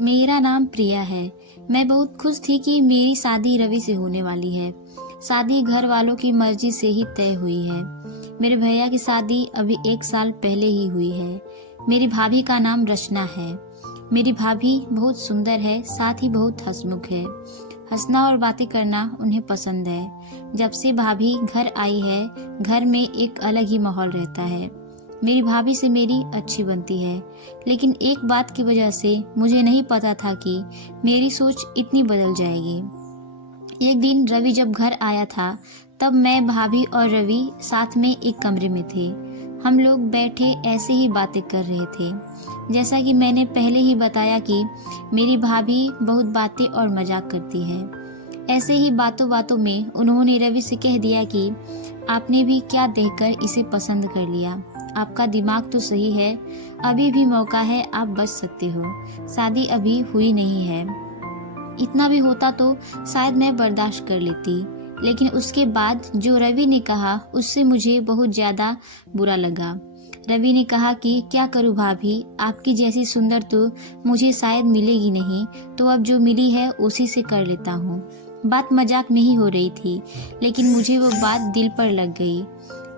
मेरा नाम प्रिया है। मैं बहुत खुश थी कि मेरी शादी रवि से होने वाली है। शादी घर वालों की मर्जी से ही तय हुई है। मेरे भैया की शादी अभी 1 साल पहले ही हुई है। मेरी भाभी का नाम रचना है। मेरी भाभी बहुत सुंदर है, साथ ही बहुत हंसमुख है। हंसना और बातें करना उन्हें पसंद है। जब से भाभी घर आई है, घर में एक अलग ही माहौल रहता है। मेरी भाभी से मेरी अच्छी बनती है, लेकिन एक बात की वजह से मुझे नहीं पता था कि मेरी सोच इतनी बदल जाएगी। एक दिन रवि जब घर आया था, तब मैं, भाभी और रवि साथ में एक कमरे में थे। हम लोग बैठे ऐसे ही बातें कर रहे थे। जैसा कि मैंने पहले ही बताया कि मेरी भाभी बहुत बातें और मजाक करती है। ऐसे ही बातों बातों में उन्होंने रवि से कह दिया कि आपने भी क्या देखकर इसे पसंद कर लिया। आपका दिमाग तो सही है, अभी भी मौका है, आप बच सकते हो। शादी अभी हुई नहीं है। इतना भी होता तो शायद मैं बर्दाश्त कर लेती, लेकिन उसके बाद जो रवि ने कहा उससे मुझे बहुत ज्यादा बुरा लगा। रवि ने कहा कि क्या करूं भाभी, आपकी जैसी सुंदर तो मुझे शायद मिलेगी नहीं, तो अब जो मिली है उसी से कर लेता हूँ। बात मजाक नहीं हो रही थी, लेकिन मुझे वो बात दिल पर लग गई।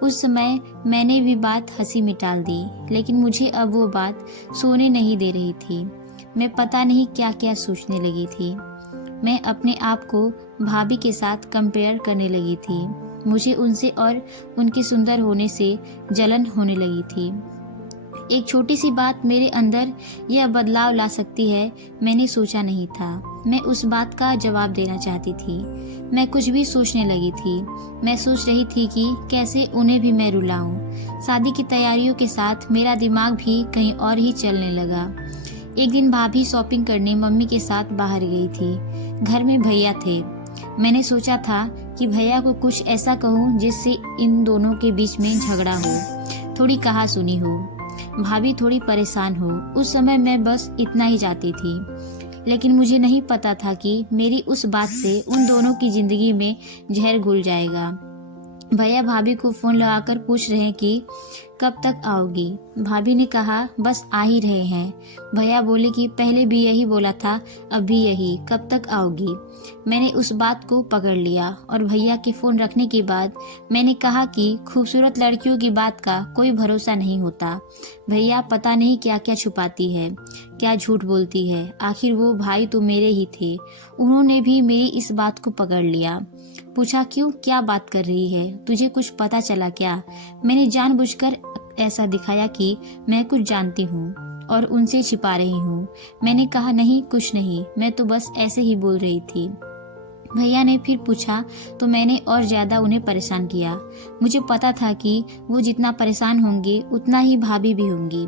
उस समय मैंने भी बात हंसी में टाल दी, लेकिन मुझे अब वो बात सोने नहीं दे रही थी। मैं पता नहीं क्या क्या सोचने लगी थी। मैं अपने आप को भाभी के साथ कंपेयर करने लगी थी। मुझे उनसे और उनके सुंदर होने से जलन होने लगी थी। एक छोटी सी बात मेरे अंदर यह बदलाव ला सकती है, मैंने सोचा नहीं था। मैं उस बात का जवाब देना चाहती थी। मैं कुछ भी सोचने लगी थी। मैं सोच रही थी कि कैसे उन्हें भी मैं रुलाऊं। शादी की तैयारियों के साथ मेरा दिमाग भी कहीं और ही चलने लगा। एक दिन भाभी शॉपिंग करने मम्मी के साथ बाहर गई थी। घर में भैया थे। मैंने सोचा था कि भैया को कुछ ऐसा कहूँ जिससे इन दोनों के बीच में झगड़ा हो, थोड़ी कहा सुनी हो, भाभी थोड़ी परेशान हो। उस समय मैं बस इतना ही चाहती थी, लेकिन मुझे नहीं पता था कि मेरी उस बात से उन दोनों की जिंदगी में जहर घुल जाएगा। भैया भाभी को फोन लगाकर पूछ रहे हैं कि कब तक आओगी। भाभी ने कहा बस आ ही रहे हैं। भैया बोले कि पहले भी यही बोला था, अब भी यही, कब तक आओगी। मैंने उस बात को पकड़ लिया और भैया के फोन रखने के बाद मैंने कहा कि खूबसूरत लड़कियों की बात का कोई भरोसा नहीं होता। भैया पता नहीं क्या क्या छुपाती है, क्या झूठ बोलती है। आखिर वो भाई तो मेरे ही थे। उन्होंने भी मेरी इस बात को पकड़ लिया। पूछा क्यों, क्या बात कर रही है, तुझे कुछ पता चला क्या। मैंने जानबूझकर ऐसा दिखाया कि मैं कुछ जानती हूँ और उनसे छिपा रही हूँ। मैंने कहा नहीं, कुछ नहीं, मैं तो बस ऐसे ही बोल रही थी। भैया ने फिर पूछा तो मैंने और ज्यादा उन्हें परेशान किया। मुझे पता था कि वो जितना परेशान होंगे उतना ही भाभी भी होंगी।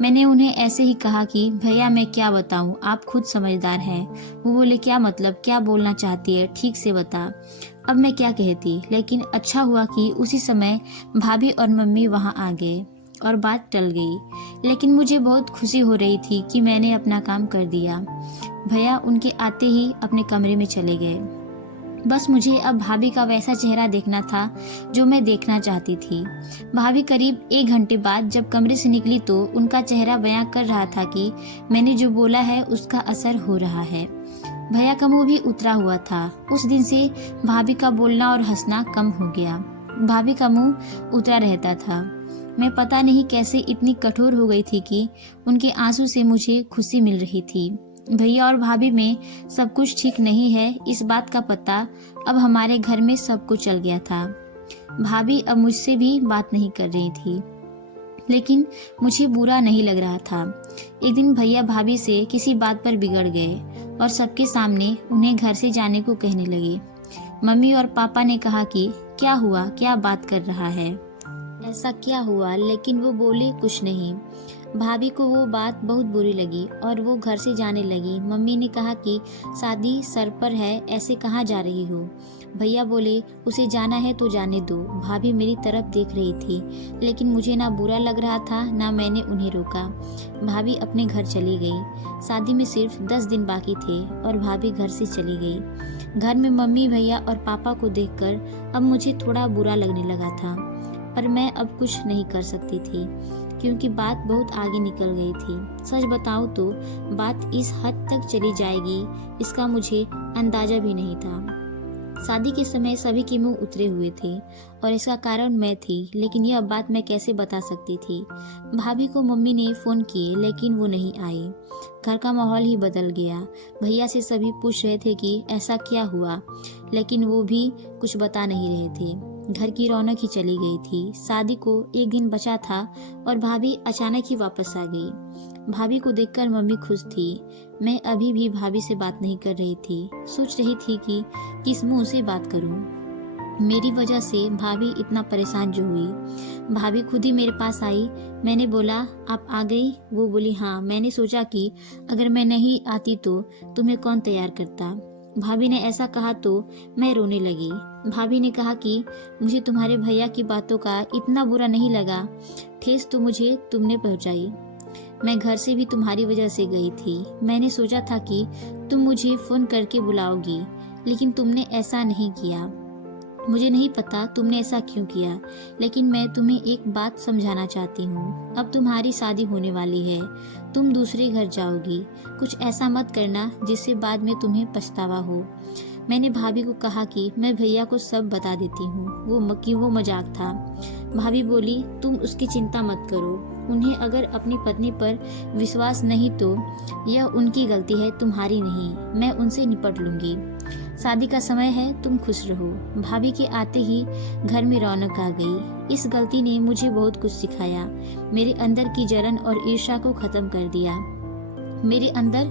मैंने उन्हें ऐसे ही कहा कि भैया मैं क्या बताऊं, आप खुद समझदार हैं। वो बोले क्या मतलब, क्या बोलना चाहती है, ठीक से बता। अब मैं क्या कहती, लेकिन अच्छा हुआ कि उसी समय भाभी और मम्मी वहां आ गए और बात टल गई। लेकिन मुझे बहुत खुशी हो रही थी कि मैंने अपना काम कर दिया। भैया उनके आते ही अपने कमरे में चले गए। बस मुझे अब भाभी का वैसा चेहरा देखना था जो मैं देखना चाहती थी। भाभी करीब 1 घंटे बाद जब कमरे से निकली तो उनका चेहरा बयां कर रहा था कि मैंने जो बोला है उसका असर हो रहा है। भैया का मुंह भी उतरा हुआ था। उस दिन से भाभी का बोलना और हंसना कम हो गया। भाभी का मुंह उतरा रहता था। मैं पता नहीं कैसे इतनी कठोर हो गई थी कि उनके आंसू से मुझे खुशी मिल रही थी। भैया और भाभी में सब कुछ ठीक नहीं है, इस बात का पता अब हमारे घर में सबको चल गया था। भाभी अब मुझसे भी बात नहीं कर रही थी, लेकिन मुझे बुरा नहीं लग रहा था। एक दिन भैया भाभी से किसी बात पर बिगड़ गए और सबके सामने उन्हें घर से जाने को कहने लगे। मम्मी और पापा ने कहा कि क्या हुआ, क्या बात कर रहा है, ऐसा क्या हुआ, लेकिन वो बोले कुछ नहीं। भाभी को वो बात बहुत बुरी लगी और वो घर से जाने लगी। मम्मी ने कहा कि शादी सर पर है, ऐसे कहाँ जा रही हो। भैया बोले उसे जाना है तो जाने दो। भाभी मेरी तरफ देख रही थी, लेकिन मुझे ना बुरा लग रहा था, ना मैंने उन्हें रोका। भाभी अपने घर चली गई। शादी में सिर्फ 10 दिन बाकी थे और भाभी घर से चली गई। घर में मम्मी, भैया और पापा को देखकर अब मुझे थोड़ा बुरा लगने लगा था, पर मैं अब कुछ नहीं कर सकती थी। क्योंकि बात बहुत आगे निकल गई थी। सच बताऊं तो बात इस हद तक चली जाएगी इसका मुझे अंदाजा भी नहीं था। शादी के समय सभी के मुंह उतरे हुए थे और इसका कारण मैं थी, लेकिन यह बात मैं कैसे बता सकती थी। भाभी को मम्मी ने फोन किए लेकिन वो नहीं आए। घर का माहौल ही बदल गया। भैया से सभी पूछ रहे थे कि ऐसा क्या हुआ, लेकिन वो भी कुछ बता नहीं रहे थे। घर की रौनक ही चली गई थी। शादी को एक दिन बचा था और भाभी अचानक ही वापस आ गई। भाभी को देखकर मम्मी खुश थी। मैं अभी भी भाभी से बात नहीं कर रही थी। सोच रही थी कि किस मुंह से बात करूं। मेरी वजह से भाभी इतना परेशान जो हुई। भाभी खुद ही मेरे पास आई। मैंने बोला, आप आ गई? वो बोली, हाँ। मैंने सोचा कि अगर मैं नहीं आती तो तुम्हें कौन तैयार करता। भाभी ने ऐसा कहा तो मैं रोने लगी। भाभी ने कहा कि मुझे तुम्हारे भैया की बातों का इतना बुरा नहीं लगा। ठेस तो मुझे तुमने पहुंचाई। मैं घर से भी तुम्हारी वजह से गई थी। मैंने सोचा था कि तुम मुझे फोन करके बुलाओगी, लेकिन तुमने ऐसा नहीं किया। मुझे नहीं पता तुमने ऐसा क्यों किया, लेकिन मैं तुम्हें एक बात समझाना चाहती हूँ। अब तुम्हारी शादी होने वाली है, तुम दूसरे घर जाओगी। कुछ ऐसा मत करना जिससे बाद में तुम्हें पछतावा हो। मैंने भाभी को कहा कि मैं भैया को सब बता देती हूँ, वो मजाक था। भाभी बोली, तुम उसकी चिंता मत करो। उन्हें अगर अपनी पत्नी पर विश्वास नहीं तो यह उनकी गलती है, तुम्हारी नहीं। मैं उनसे निपट लूंगी। शादी का समय है, तुम खुश रहो। भाभी के आते ही घर में रौनक आ गई। इस गलती ने मुझे बहुत कुछ सिखाया। मेरे अंदर की जलन और ईर्ष्या को खत्म कर दिया। मेरे अंदर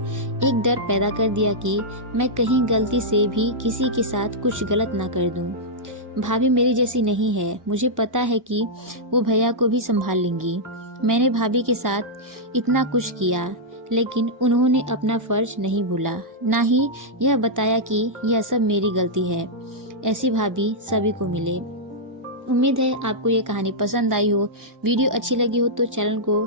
एक डर पैदा कर दिया कि मैं कहीं गलती से भी किसी के साथ कुछ गलत ना कर दूं। भाभी मेरी जैसी नहीं है। मुझे पता है कि वो भैया को भी संभाल लेंगी। मैंने भाभी के साथ इतना कुछ किया, लेकिन उन्होंने अपना फर्ज नहीं भूला, ना ही यह बताया कि यह सब मेरी गलती है। ऐसी भाभी सभी को मिले। उम्मीद है आपको ये कहानी पसंद आई हो। वीडियो अच्छी लगी हो तो चैनल को